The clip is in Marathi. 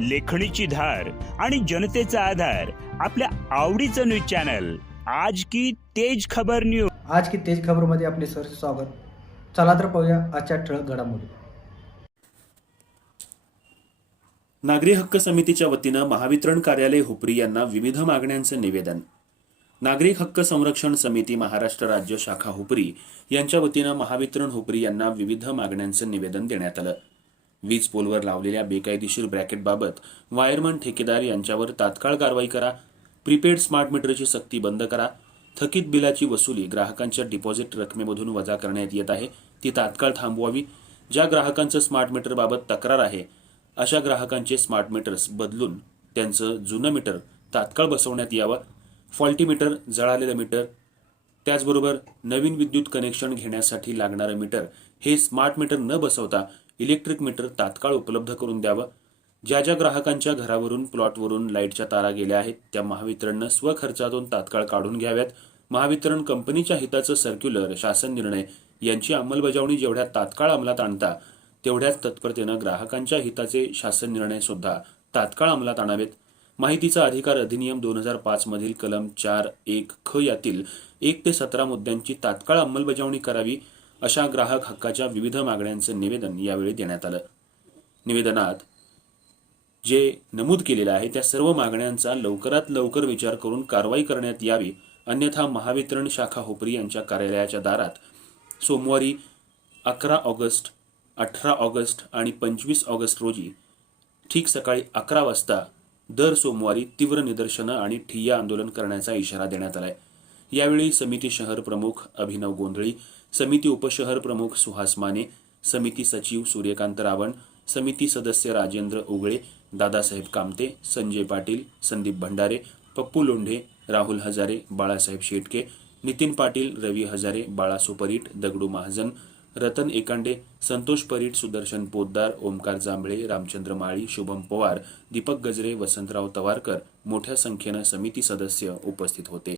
लेखणीची धार आणि जनतेचा आधार आपल्या आवडीचं न्यूज चॅनल. आज की तेज खबर न्यूज आज की तेज खबरमध्ये आपले सर स्वागत. चला तर पाहूया आजच्या ठळक घडामोडी. नागरी हक्क समितीच्या वतीनं महावितरण कार्यालय हुपरी यांना विविध मागण्यांचं निवेदन. नागरिक हक्क संरक्षण समिती महाराष्ट्र राज्य शाखा हुपरी यांच्या वतीनं महावितरण हुपरी यांना विविध मागण्यांचं निवेदन देण्यात आलं. वीज पोलवर लावलेल्या बेकायदेशीर ब्रॅकेटबाबत वायरमन ठेकेदार यांच्यावर तात्काळ कारवाई करा प्रीपेड स्मार्ट मीटरची सक्ती बंद करा थकीत बिलाची वसुली ग्राहकांच्या डिपॉझिट रकमेमधून वजा करण्यात येत आहे ती तात्काळ थांबवावी ज्या ग्राहकांचं स्मार्ट मीटरबाबत तक्रार आहे अशा ग्राहकांचे स्मार्ट मीटर्स बदलून त्यांचं जुनं मीटर तात्काळ बसवण्यात यावं. फॉल्टी मीटर जळालेलं मीटर त्याचबरोबर नवीन विद्युत कनेक्शन घेण्यासाठी लागणारं मीटर हे स्मार्ट मीटर न बसवता इलेक्ट्रिक मीटर तात्काळ उपलब्ध करून द्यावं. ज्या ज्या ग्राहकांच्या घरावरून प्लॉटवरून लाईटच्या तारा गेल्या आहेत त्या महावितरणनं स्वखर्चातून तात्काळ काढून घ्याव्यात. महावितरण कंपनीच्या हिताचं सर्क्युलर शासन निर्णय यांची अंमलबजावणी जेवढ्या तात्काळ अंमलात आणता तेवढ्याच तत्परतेनं ग्राहकांच्या हिताचे शासन निर्णय सुद्धा तात्काळ अंमलात आणावेत. माहितीचा अधिकार अधिनियम दोन हजार पाच मधील कलम चार एक ख यातील एक ते सतरा मुद्द्यांची तात्काळ अंमलबजावणी करावी. अशा ग्राहक हक्काच्या विविध मागण्यांचं निवेदन यावेळी देण्यात आलं. निवेदनात जे नमूद केलेलं आहे त्या सर्व मागण्यांचा लवकरात लवकर विचार करून कारवाई करण्यात यावी अन्यथा महावितरण शाखा होपरी यांच्या कार्यालयाच्या दारात सोमवारी अकरा ऑगस्ट अठरा ऑगस्ट आणि पंचवीस ऑगस्ट रोजी ठीक सकाळी अकरा वाजता दर सोमवारी तीव्र निदर्शनं आणि ठिय्या आंदोलन करण्याचा इशारा देण्यात आला आहे यावेळी समिती शहर प्रमुख अभिनव गोंधळी समिती उपशहर प्रमुख सुहास माने समिती सचिव सूर्यकांत रावण समिती सदस्य राजेंद्र उगळे दादासाहेब कामते संजय पाटील संदीप भंडारे पप्पू लोंढे राहुल हजारे बाळासाहेब शेटके नितीन पाटील रवी हजारे बाळा परीट दगडू महाजन रतन एकांडे संतोष परीट सुदर्शन पोद्दार ओमकार जांभळे रामचंद्र माळी शुभम पवार दीपक गजरे वसंतराव तवारकर मोठ्या संख्येनं समिती सदस्य उपस्थित होते.